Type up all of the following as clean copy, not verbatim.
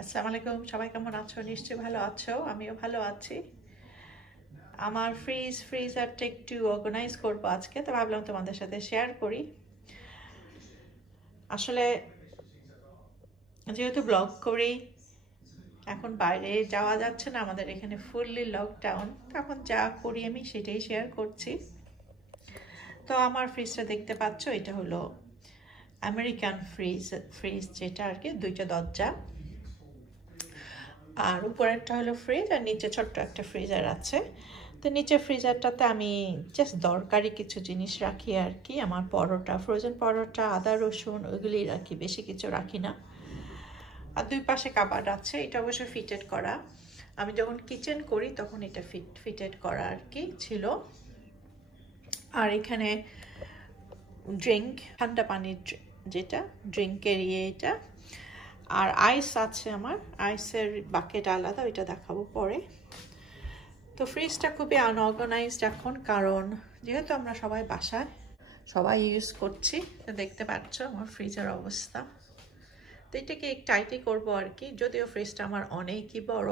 আসসালামু আলাইকুম, সবাই কেমন আছো? নিশ্চয়ই ভালো আছো, আমিও ভালো আছি। আমার ফ্রিজারটা একটু অর্গানাইজ করবো আজকে, তো ভাবলাম তোমাদের সাথে শেয়ার করি। আসলে যেহেতু ব্লগ করি, এখন বাইরে যাওয়া যাচ্ছে না, আমাদের এখানে ফুললি লকডাউন, তখন যা করি আমি সেটাই শেয়ার করছি। তো আমার ফ্রিজটা দেখতে পাচ্ছ, এটা হলো আমেরিকান ফ্রিজ যেটা আর কি, দুইটা দরজা, আর উপরেরটা হলো ফ্রিজ, আর নিচে ছোট্ট একটা ফ্রিজার আছে। তো নিচের ফ্রিজারটাতে আমি জাস্ট দরকারি কিছু জিনিস রাখি আর কি, আমার পরোটা, ফ্রোজেন পরোটা, আদা রসুন ওইগুলি রাখি, বেশি কিছু রাখি না। আর দুই পাশে কাবার্ড আছে, এটা অবশ্য ফিটেড করা, আমি যখন কিচেন করি তখন এটা ফিটেড করা আর কি ছিল। আর এখানে ড্রিঙ্ক, ঠান্ডা পানির যেটা ড্রিঙ্কের এটা, আর আইস আছে, আমার আইসের বাকেট আলাদা, ওইটা দেখাবো পরে। তো ফ্রিজটা খুবই আনঅর্গানাইজড এখন, কারণ যেহেতু আমরা সবাই বাসায় সবাই ইউজ করছি, তো দেখতে পাচ্ছ আমার ফ্রিজের অবস্থা। তো এটাকে টাইটই করবো আর কি, যদিও ফ্রিজটা আমার অনেকই বড়,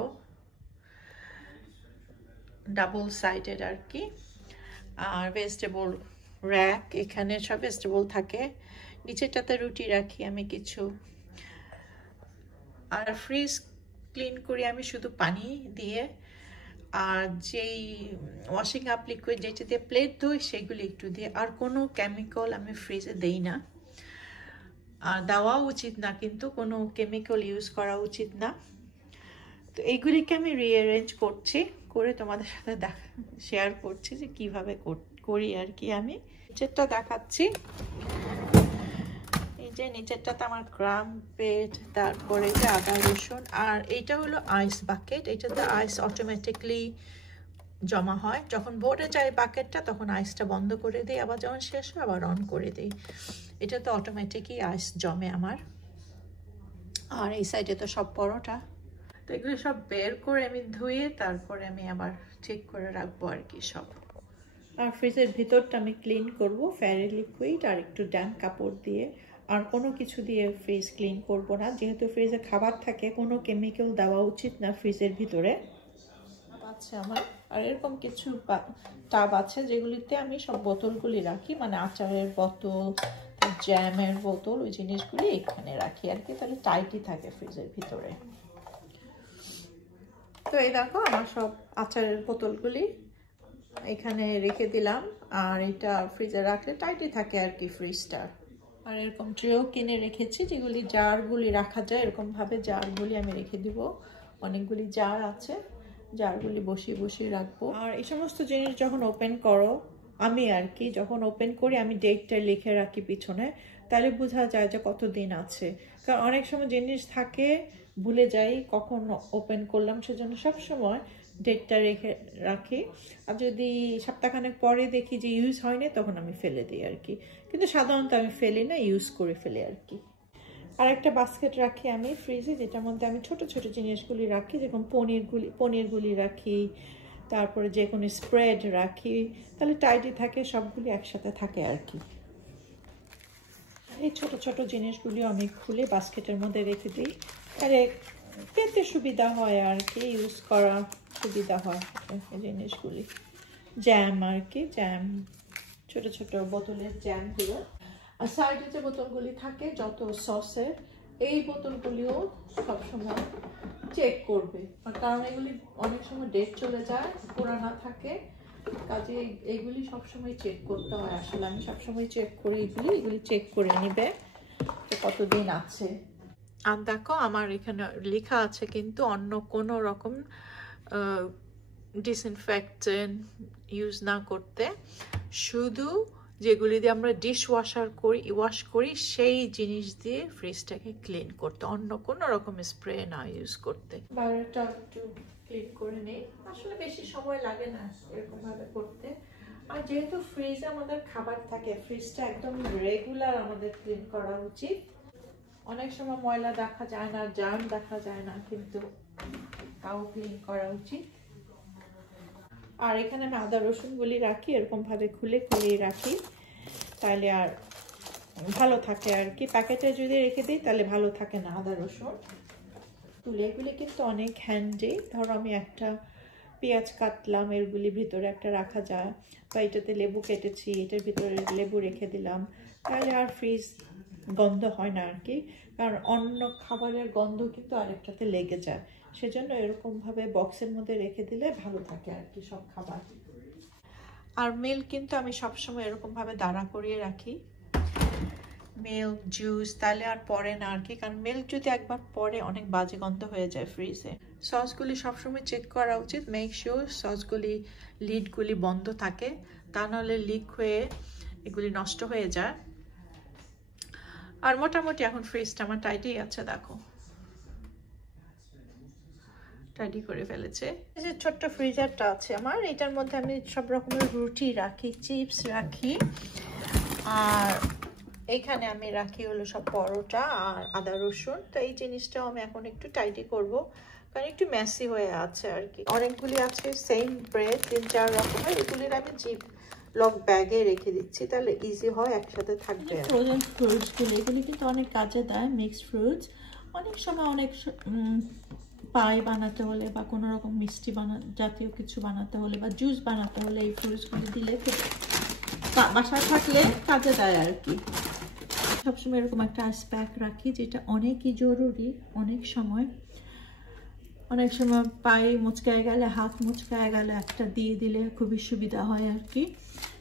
ডাবল সাইডেড আর কি। আর ভেজিটেবল র্যাক, এখানে সব ভেজিটেবল থাকে, নিচেরটাতে রুটি রাখি আমি কিছু। আর ফ্রিজ ক্লিন করি আমি শুধু পানি দিয়ে, আর যেই ওয়াশিং আপ লিকুইড যেটা দিয়ে প্লেট ধুই সেগুলি একটু দিয়ে, আর কোনো কেমিক্যাল আমি ফ্রিজে দেই না, আর দেওয়াও উচিত না, কিন্তু কোনো কেমিক্যাল ইউজ করা উচিত না। তো এইগুলিকে আমি রিঅ্যারেঞ্জ করছি, করে তোমাদের সাথে শেয়ার করছি যে কীভাবে করি আর কি। আমি নিচেরটা দেখাচ্ছি, এই যে নিচেরটাতে আমার গ্রাম পেট, তারপরে যে আদা রসুন, আর এইটা হলো আইস বাকেট, এইটাতে আইস অটোমেটিকলি জমা হয়, যখন ভরে যায় বাকেটটা তখন আইসটা বন্ধ করে দিই, আবার যখন শেষ হয় আবার অন করে দিই, এটা তো অটোমেটিকই আইস জমে আমার। আর এই সাইডে তো সব পরোটা, তো এগুলো সব বের করে আমি ধুয়ে তারপরে আমি আবার ঠিক করে রাখবো আর কি সব। আর ফ্রিজের ভিতরটা আমি ক্লিন করব ফেয়ারি লিকুইড আর একটু ড্যাম্প কাপড় দিয়ে, আর কোনো কিছু দিয়ে ফ্রিজ ক্লিন করব না, যেহেতু ফ্রিজে খাবার থাকে, কোনো কেমিক্যাল দেওয়া উচিত না ফ্রিজের ভিতরে। আছে আমার, আর এরকম কিছু টাব আছে যেগুলিতে আমি সব বোতলগুলি রাখি, মানে আচারের বোতল, জ্যামের বোতল, ওই জিনিসগুলি এখানে রাখি আর কি, তাহলে টাইটই থাকে ফ্রিজের ভিতরে। তো এই দেখো আমার সব আচারের বোতলগুলি এখানে রেখে দিলাম, আর এটা ফ্রিজে রাখলে টাইটই থাকে আর কি ফ্রিজটা। আর এরকম ট্রেও কিনে রেখেছি, যেগুলি জারগুলি রাখা যায়, এরকমভাবে জারগুলি আমি রেখে দিব, অনেকগুলি জার আছে, জারগুলি বসিয়ে বসিয়ে রাখবো। আর এই সমস্ত জিনিস যখন ওপেন করো, আমি আর কি যখন ওপেন করি আমি ডেটটা লিখে রাখি পিছনে, তাহলে বোঝা যায় যে কতদিন আছে, কারণ অনেক সময় জিনিস থাকে ভুলে যাই কখন ওপেন করলাম, সেজন্য সবসময় ডেটটা রেখে রাখি। আর যদি সপ্তাহখানেক পরে দেখি যে ইউজ হয়নি, তখন আমি ফেলে দিই আর কি, কিন্তু সাধারণত আমি ফেলি না, ইউজ করে ফেলি আর কি। আর একটা বাস্কেট রাখি আমি ফ্রিজে, যেটার মধ্যে আমি ছোট ছোট জিনিসগুলি রাখি, যেরকম পনিরগুলি রাখি, তারপরে যে কোনো স্প্রেড রাখি, তাহলে টাইটই থাকে, সবগুলি একসাথে থাকে আর কি। এই ছোট ছোট জিনিসগুলি আমি খুলে বাস্কেটের মধ্যে রেখে দিই, আরে পেতে সুবিধা হয় আর কি, ইউজ করা সুবিধা হয় এই জিনিসগুলি। জ্যাম আর কি, জ্যাম, ছোট ছোট বোতলের জ্যামগুলো। আর সাইডে যে বোতলগুলি থাকে যত সসের, এই বোতলগুলিও সবসময় চেক করবে, কারণ এগুলি অনেক সময় ডেট চলে যায়, পুরানা থাকে, কাজে এইগুলি সবসময় চেক করতে হয়। আসলে আমি সবসময় চেক করি, এগুলি চেক করে নিবে কতদিন আছে। আর দেখো আমার এখানে লেখা আছে কিন্তু অন্য কোনো রকম ডিসইনফেক্টেন্ট ইউজ না করতে, শুধু যেগুলি দিয়ে আমরা ডিশ ওয়াশ করি সেই জিনিস দিয়ে ফ্রিজটাকে ক্লিন করতে, অন্য কোনো রকম স্প্রে না ইউজ করতে। বাইরেটা একটু ক্লিন করে নেই, আসলে বেশি সময় লাগে না এরকম ভাবে করতে। আর যেহেতু ফ্রিজে আমাদের খাবার থাকে, ফ্রিজটা একদম রেগুলার আমাদের ক্লিন করা উচিত। অনেক সময় ময়লা দেখা যায় না, জার্ম দেখা যায় না, কিন্তু তাও ক্লিন করা উচিত। আর এখানে আমি আদা রসুনগুলি রাখি, এরকম ভাবে খুলে খুলেই রাখি, তাহলে আর ভালো থাকে আর কি। প্যাকেটে যদি রেখে দিই তাহলে ভালো থাকে না আদা রসুন। এগুলি কিন্তু অনেক হ্যান্ডি। ধরো আমি একটা পেঁয়াজ কাটলাম, এরগুলি ভিতরে একটা রাখা যায়, বা এটাতে লেবু কেটেছি, এটার ভিতরে লেবু রেখে দিলাম, তাহলে আর ফ্রিজ গন্ধ হয় না আর কি। কারণ অন্য খাবারের গন্ধ কিন্তু আরেকটাতে লেগে যায়, সেজন্য এরকমভাবে বক্সের মধ্যে রেখে দিলে ভালো থাকে আর কি সব খাবার। আর মিল্ক কিন্তু আমি সবসময় এরকমভাবে দাঁড়া করিয়ে রাখি, মিল্ক জুস, তাহলে আর পরে না আর কি। কারণ মিল্ক যদি একবার পরে অনেক বাজে গন্ধ হয়ে যায় ফ্রিজে। সসগুলি সবসময় চেক করা উচিত, মেক শিওর সসগুলি লিডগুলি বন্ধ থাকে, তা নাহলে লিক হয়ে এগুলি নষ্ট হয়ে যায়। আর মোটামুটি এখন ফ্রিজটা আমার টাইটই আছে, দেখো টাইটি করে ফেলেছে। এই যে ছোট্ট ফ্রিজারটা আছে আমার, এটার মধ্যে আমি সব রকমের রুটি রাখি, চিপস রাখি, আর এইখানে আমি রাখি হলো সব পরোটা আর আদা রসুন। তো এই জিনিসটাও আমি এখন একটু টাইটি করব, কারণ একটু মেসি হয়ে আছে আর কি। অনেকগুলি আছে সেম ব্রেড, 3-4 রকমের, এগুলির আমি জিপ লক ব্যাগে রেখে দিচ্ছি, তাহলে ইজি হয়, একসাথে থাকবে। ফ্রোজেন ফ্রুটসগুলি এগুলি কিন্তু অনেক কাজে দেয়, মিক্সড ফ্রুটস। অনেক সময় অনেক পাই বানাতে হলে বা কোনো রকম মিষ্টি জাতীয় কিছু বানাতে হলে বা জুস বানাতে হলে এই ফ্রুটসগুলি দিলে বাসায় থাকলে কাজে দেয় আর কি। সবসময় এরকম একটা আইস প্যাক রাখি, যেটা অনেকই জরুরি। অনেক সময় পায়ে মুচকায় গেলে, হাত মুচকায় গেলে একটা দিয়ে দিলে খুবই সুবিধা হয় আর কি।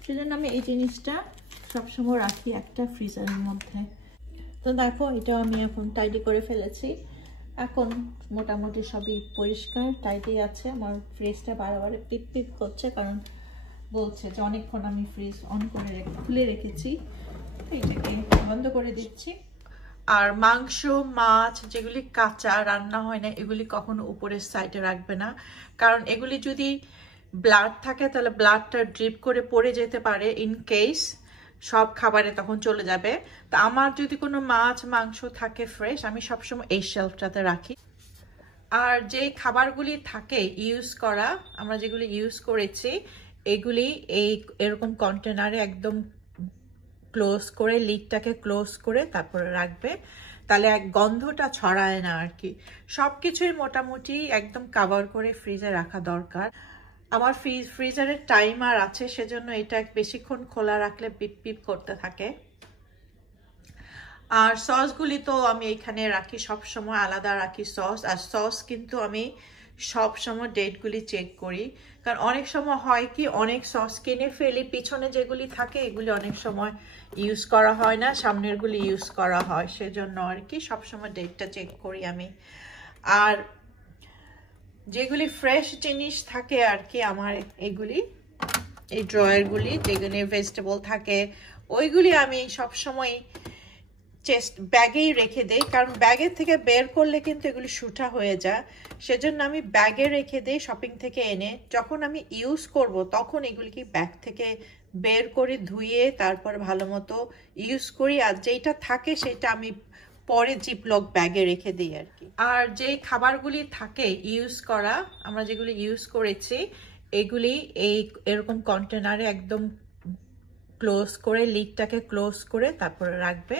সেজন্য আমি এই জিনিসটা সবসময় রাখি একটা ফ্রিজারের মধ্যে। তো দেখো এটা আমি এখন টাইডি করে ফেলেছি, এখন মোটামুটি সবই পরিষ্কার টাইডি আছে। আমার ফ্রিজটা বারবার পিপ পিপ করছে, কারণ বলছে যে অনেকক্ষণ আমি ফ্রিজ অন করে খুলে রেখেছি, এটাকে বন্ধ করে দিচ্ছি। আর মাংস মাছ যেগুলি কাঁচা রান্না হয় না, এগুলি কখনো উপরের সাইডে রাখবে না, কারণ এগুলি যদি ব্লাড থাকে তাহলে ব্লাডটা ড্রিপ করে পড়ে যেতে পারে, ইন কেস সব খাবারে তখন চলে যাবে। তা আমার যদি কোনো মাছ মাংস থাকে ফ্রেশ, আমি সবসময় এই শেলফটাতে রাখি। আর যে খাবারগুলি থাকে ইউজ করা, আমরা যেগুলি ইউজ করেছি, এগুলি এরকম কন্টেনারে একদম ক্লোজ করে, লিডটাকে ক্লোজ করে তারপরে রাখবে, তাহলে এক গন্ধটা ছড়ায় না আর কি। সবকিছুই মোটামুটি একদম কভার করে ফ্রিজে রাখা দরকার। আমার ফ্রিজারের টাইমার আছে, সেজন্য এটা বেশিক্ষণ খোলা রাখলে পিপ পিপ করতে থাকে। আর সসগুলি তো আমি এখানে রাখি, সব সময় আলাদা রাখি সস। আর সস কিন্তু আমি সব সময় ডেটগুলি চেক করি, কারণ অনেক সময় হয় কি অনেক সস কিনে ফেলি, পিছনে যেগুলি থাকে এগুলি অনেক সময় ইউজ করা হয় না, সামনেরগুলি ইউজ করা হয়, সেজন্য আর কি সবসময় ডেটটা চেক করি আমি। আর যেগুলি ফ্রেশ জিনিস থাকে আর কি আমার, এগুলি এই ড্রয়ারগুলি যেগুলি ভেজিটেবল থাকে, ওইগুলি আমি সবসময় ব্যাগেই রেখে দেই, কারণ ব্যাগের থেকে বের করলে কিন্তু এগুলি শুটা হয়ে যায়, সেজন্য আমি ব্যাগে রেখে দেই। শপিং থেকে এনে যখন আমি ইউজ করব তখন এগুলিকে ব্যাগ থেকে বের করে ধুয়ে তারপর ভালো মতো ইউজ করি, আর যেটা থাকে সেটা আমি পরে জিপলক ব্যাগে রেখে দিই আর কি। আর যে খাবারগুলি থাকে ইউজ করা, আমরা যেগুলি ইউজ করেছি, এগুলি এরকম কন্টেনারে একদম ক্লোজ করে, লিডটাকে ক্লোজ করে তারপরে রাখবে,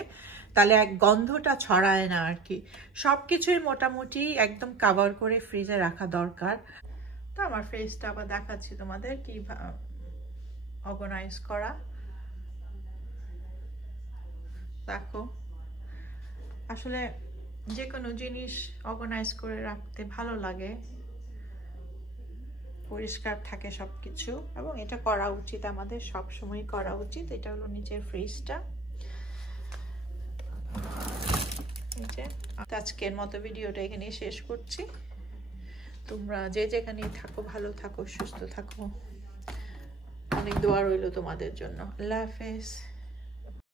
তাহলে এক গন্ধটা ছড়ায় না আর কি। সবকিছুই মোটামুটি একদম কভার করে ফ্রিজে রাখা দরকার। তো আমার ফ্রিজটা আবার দেখাচ্ছি তোমাদের কি অর্গানাইজ করা। দেখো আসলে যে কোনো জিনিস অর্গানাইজ করে রাখতে ভালো লাগে, পরিষ্কার থাকে সবকিছু, এবং এটা করা উচিত, আমাদের সব সময় করা উচিত। এটা হলো নিচের ফ্রিজটা। আজকের মতো ভিডিওটা এখানে শেষ করছি। তোমরা যে যেখানেই থাকো ভালো থাকো, সুস্থ থাকো, অনেক দোয়া রইল তোমাদের জন্য। আল্লাহ হাফেজ।